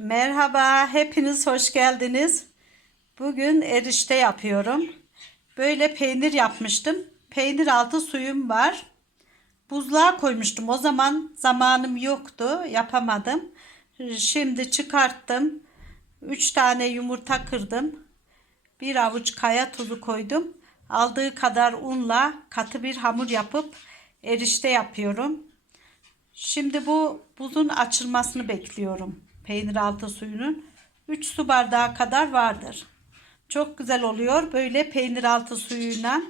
Merhaba, hepiniz hoş geldiniz. Bugün erişte yapıyorum. Böyle peynir yapmıştım. Peynir altı suyum var. Buzluğa koymuştum. O zaman zamanım yoktu, yapamadım. Şimdi çıkarttım. 3 tane yumurta kırdım. Bir avuç kaya tuzu koydum. Aldığı kadar unla katı bir hamur yapıp erişte yapıyorum. Şimdi bu buzun açılmasını bekliyorum. Peynir altı suyunun 3 su bardağı kadar vardır. Çok güzel oluyor. Böyle peynir altı suyuyla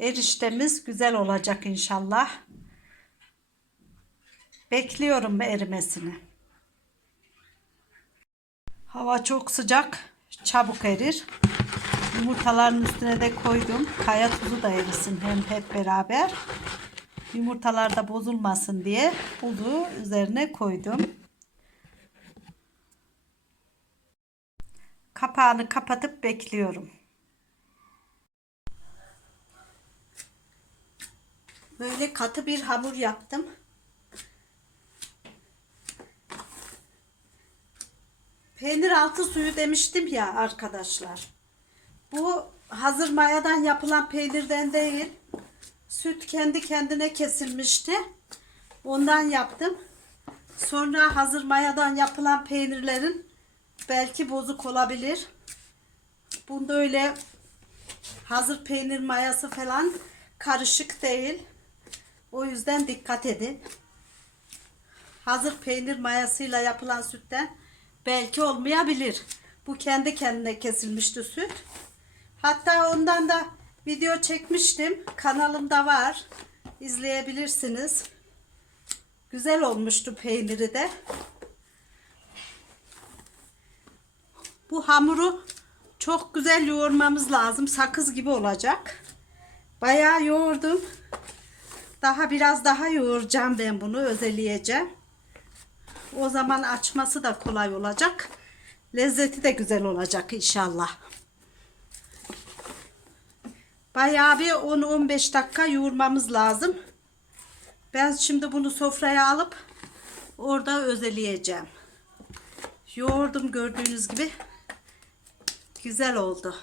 eriştemiz güzel olacak inşallah. Bekliyorum erimesini. Hava çok sıcak. Çabuk erir. Yumurtaların üstüne de koydum. Kaya tuzu da erisin hem hep beraber. Yumurtalar da bozulmasın diye buzu üzerine koydum. Kapağını kapatıp bekliyorum. Böyle katı bir hamur yaptım. Peynir altı suyu demiştim ya arkadaşlar. Bu hazır mayadan yapılan peynirden değil. Süt kendi kendine kesilmişti. Ondan yaptım. Sonra hazır mayadan yapılan peynirlerin belki bozuk olabilir. Bunda öyle hazır peynir mayası falan karışık değil. O yüzden dikkat edin. Hazır peynir mayasıyla yapılan sütten belki olmayabilir. Bu kendi kendine kesilmişti süt. Hatta ondan da video çekmiştim. Kanalımda var. İzleyebilirsiniz. Güzel olmuştu peyniri de. Bu hamuru çok güzel yoğurmamız lazım. Sakız gibi olacak. Bayağı yoğurdum. Daha biraz daha yoğuracağım ben bunu. Özeleyeceğim. O zaman açması da kolay olacak. Lezzeti de güzel olacak inşallah. Bayağı bir 10-15 dakika yoğurmamız lazım. Ben şimdi bunu sofraya alıp orada özeleyeceğim. Yoğurdum gördüğünüz gibi. Güzel oldu.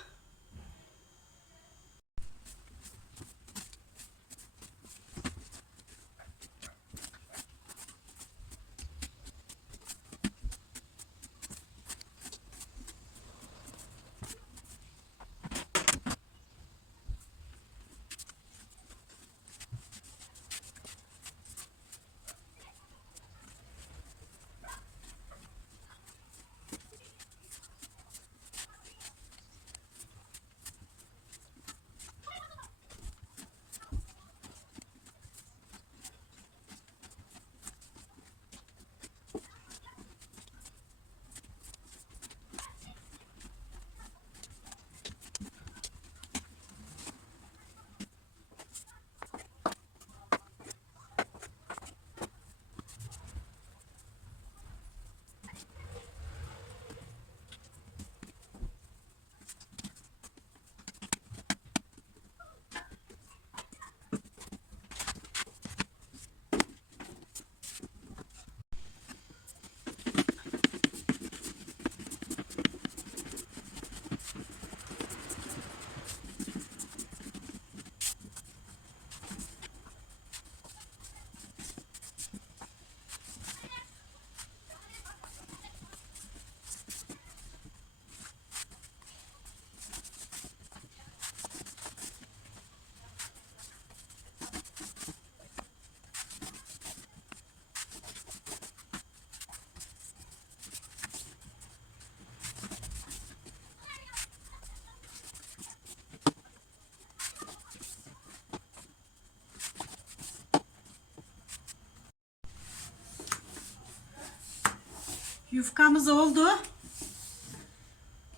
Yufkamız oldu.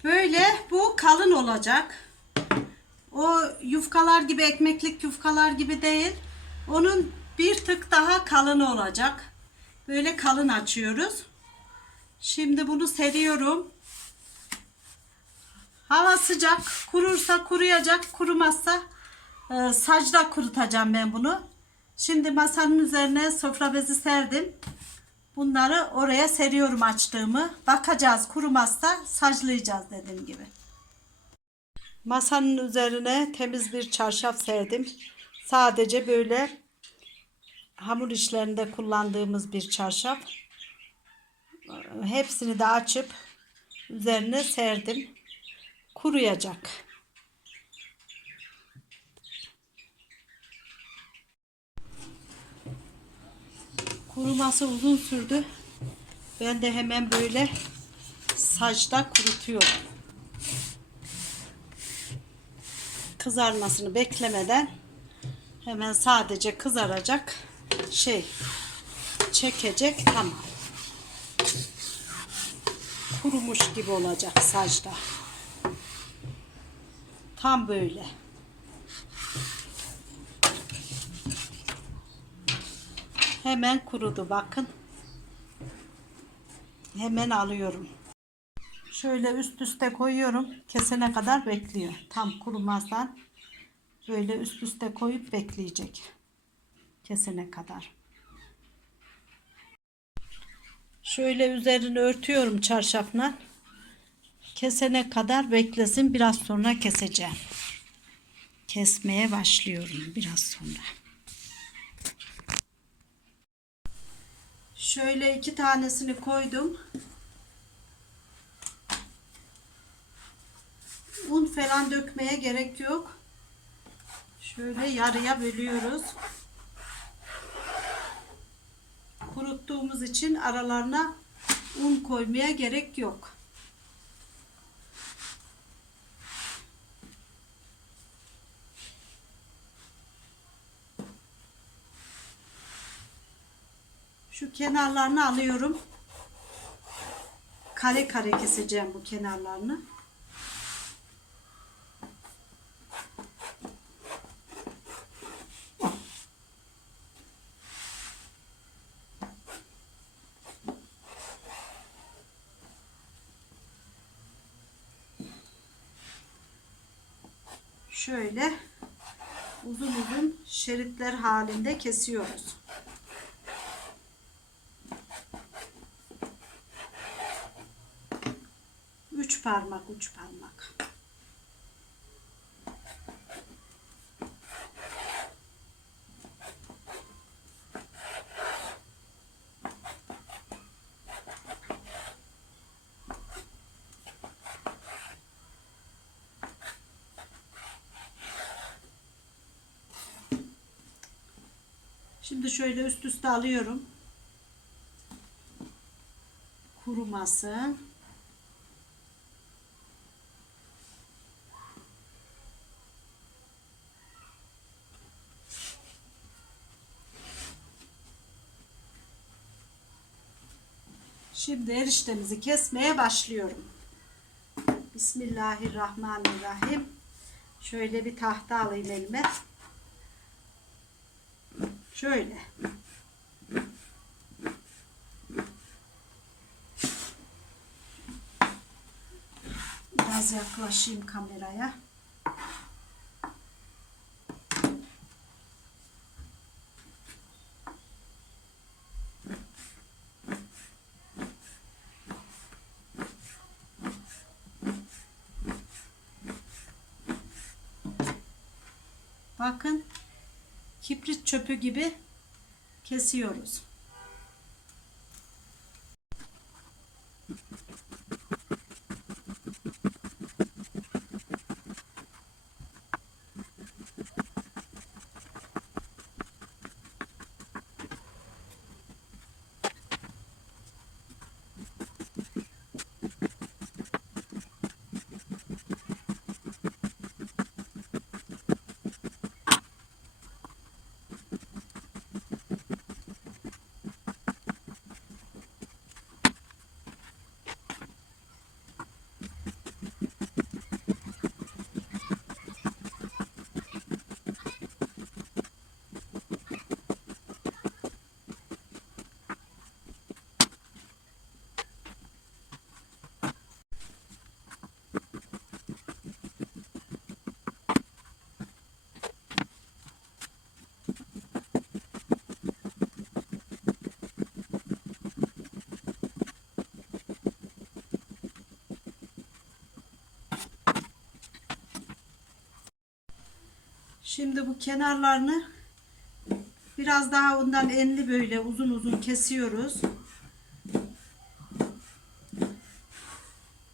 Böyle bu kalın olacak. O yufkalar gibi ekmeklik yufkalar gibi değil. Onun bir tık daha kalın olacak. Böyle kalın açıyoruz. Şimdi bunu seriyorum. Hava sıcak. Kurursa kuruyacak. Kurumazsa e, sacda kurutacağım ben bunu. Şimdi masanın üzerine sofra bezi serdim. Bunları oraya seriyorum açtığımı. Bakacağız kurumazsa saclayacağız dediğim gibi. Masanın üzerine temiz bir çarşaf serdim. Sadece böyle hamur işlerinde kullandığımız bir çarşaf. Hepsini de açıp üzerine serdim. Kuruyacak. Kuruması uzun sürdü. Ben de hemen böyle saçta kurutuyorum. Kızarmasını beklemeden hemen sadece kızaracak şey çekecek tamam. Kurumuş gibi olacak saçta. Tam böyle. Hemen kurudu bakın. Hemen alıyorum. Şöyle üst üste koyuyorum. Kesene kadar bekliyor. Tam kurumazdan böyle üst üste koyup bekleyecek. Kesene kadar. Şöyle üzerini örtüyorum çarşafla. Kesene kadar beklesin. Biraz sonra keseceğim. Kesmeye başlıyorum biraz sonra. Şöyle iki tanesini koydum. Un falan dökmeye gerek yok. Şöyle yarıya bölüyoruz. Kuruttuğumuz için aralarına un koymaya gerek yok. Şu kenarlarını alıyorum. Kare kare keseceğim bu kenarlarını. Şöyle uzun uzun şeritler halinde kesiyoruz. Üç parmak, üç parmak. Şimdi şöyle üst üste alıyorum. Kurumasın. Şimdi eriştemizi kesmeye başlıyorum. Bismillahirrahmanirrahim. Şöyle bir tahta alayım elime. Şöyle. Biraz yaklaşayım kameraya. Bakın kibrit çöpü gibi kesiyoruz. Şimdi bu kenarlarını biraz daha ondan enli böyle uzun uzun kesiyoruz.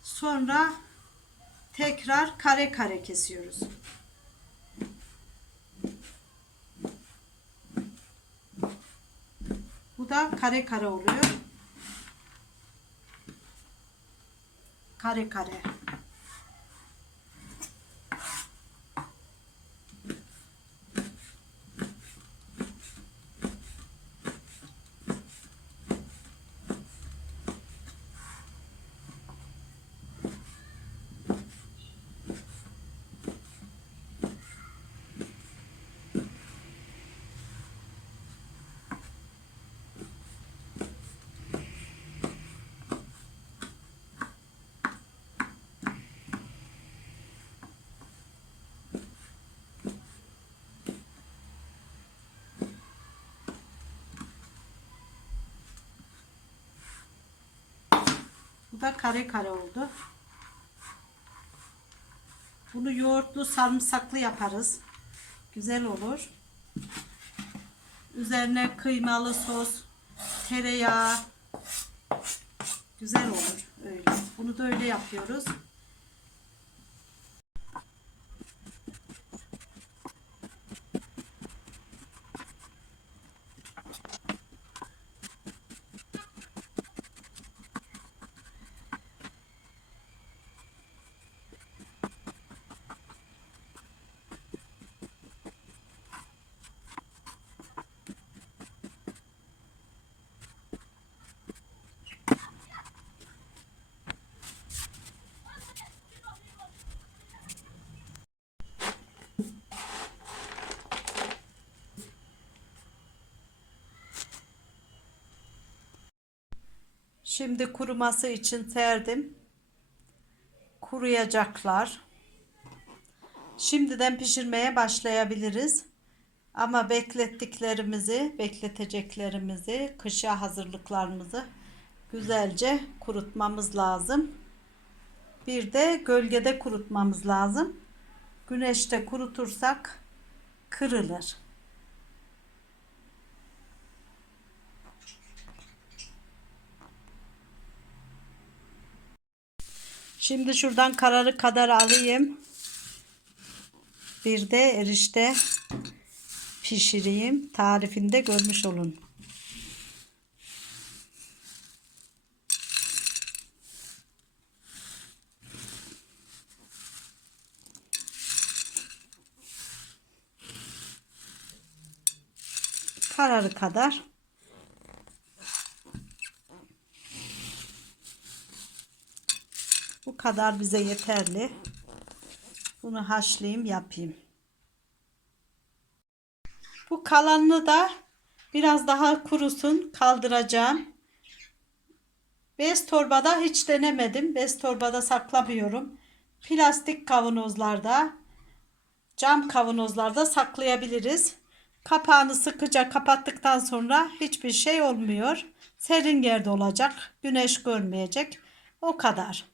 Sonra tekrar kare kare kesiyoruz. Bu da kare kare oluyor. Kare kare. Bu da kare kare oldu. Bunu yoğurtlu sarımsaklı yaparız. Güzel olur. Üzerine kıymalı sos, tereyağı. Güzel olur öyle. Bunu da öyle yapıyoruz. Şimdi kuruması için serdim. Kuruyacaklar. Şimdiden pişirmeye başlayabiliriz. Ama beklettiklerimizi, bekleteceklerimizi, kışa hazırlıklarımızı güzelce kurutmamız lazım. Bir de gölgede kurutmamız lazım. Güneşte kurutursak kırılır. Şimdi şuradan kararı kadar alayım. Bir de erişte pişireyim. Tarifinde görmüş olun. Kararı kadar. Kadar bize yeterli. Bunu haşlayayım yapayım. Bu kalanını da biraz daha kurusun kaldıracağım. Bez torbada hiç denemedim. Bez torbada saklamıyorum. Plastik kavanozlarda, cam kavanozlarda saklayabiliriz. Kapağını sıkıca kapattıktan sonra hiçbir şey olmuyor. Serin yerde olacak. Güneş görmeyecek. O kadar.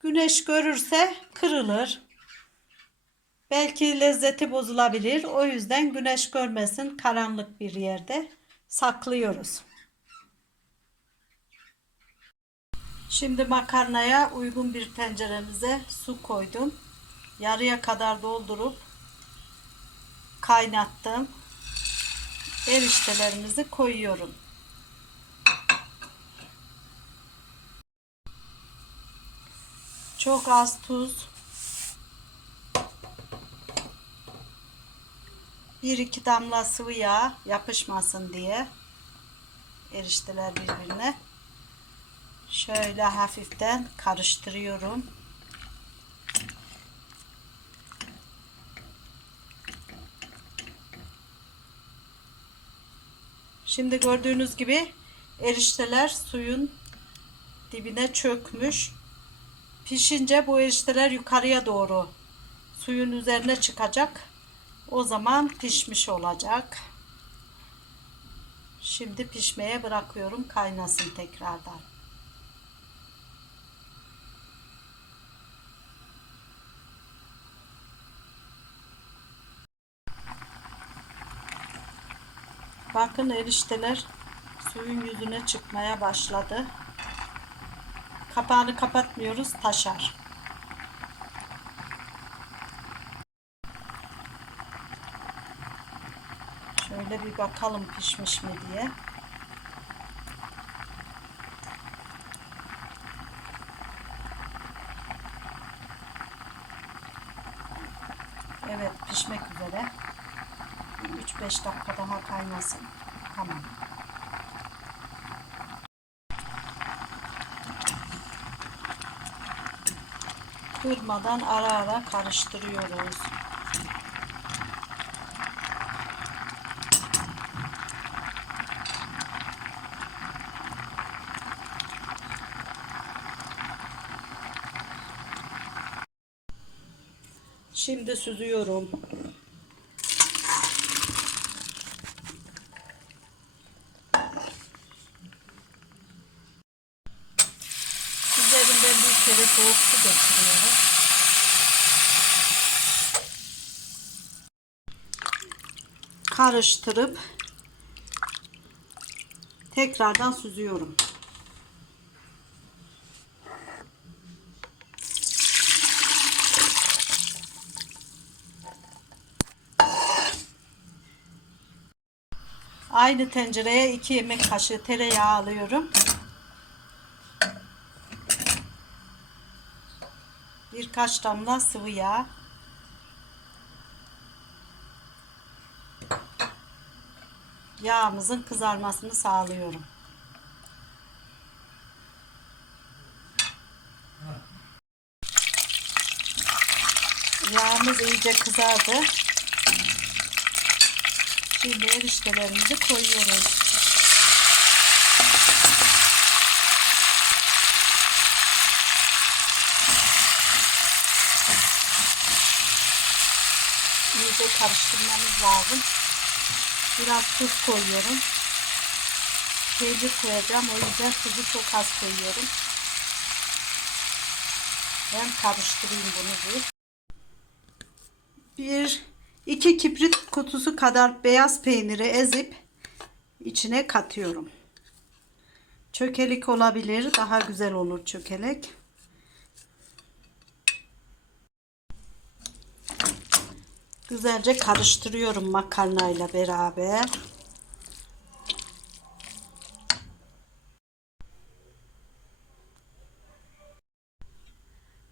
Güneş görürse kırılır. Belki lezzeti bozulabilir. O yüzden güneş görmesin karanlık bir yerde saklıyoruz. Şimdi makarnaya uygun bir tenceremize su koydum. Yarıya kadar doldurup kaynattım. Eriştelerimizi koyuyorum. Çok az tuz. Bir iki damla sıvı yağ yapışmasın diye. Erişteler birbirine. Şöyle hafiften karıştırıyorum. Şimdi gördüğünüz gibi erişteler suyun dibine çökmüş. Pişince bu erişteler yukarıya doğru suyun üzerine çıkacak. O zaman pişmiş olacak. Şimdi pişmeye bırakıyorum. Kaynasın tekrardan. Bakın erişteler suyun yüzüne çıkmaya başladı. Kapağını kapatmıyoruz taşar. Şöyle bir bakalım pişmiş mi diye. Evet pişmek üzere. 3-5 dakika daha kaynasın. Tamam. Kırmadan ara ara karıştırıyoruz. Şimdi süzüyorum. Kere soğuk su döküyorum. Karıştırıp tekrardan süzüyorum. Aynı tencereye 2 yemek kaşığı tereyağı alıyorum. Birkaç damla sıvı yağ. Yağımızın kızarmasını sağlıyorum. Yağımız iyice kızardı. Şimdi eriştelerimizi koyuyoruz. İyice karıştırmamız lazım. Biraz tuz koyuyorum. Peynir koyacağım. O yüzden tuzu çok az koyuyorum. Ben karıştırayım bunu bir. Bir iki kibrit kutusu kadar beyaz peyniri ezip içine katıyorum. Çökelik olabilir. Daha güzel olur çökelek. Güzelce karıştırıyorum makarnayla beraber.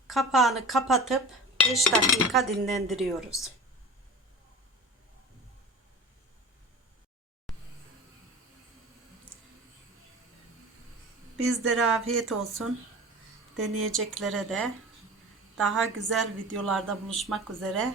Kapağını kapatıp 5 dakika dinlendiriyoruz. Bizlere afiyet olsun. Deneyeceklere de daha güzel videolarda buluşmak üzere.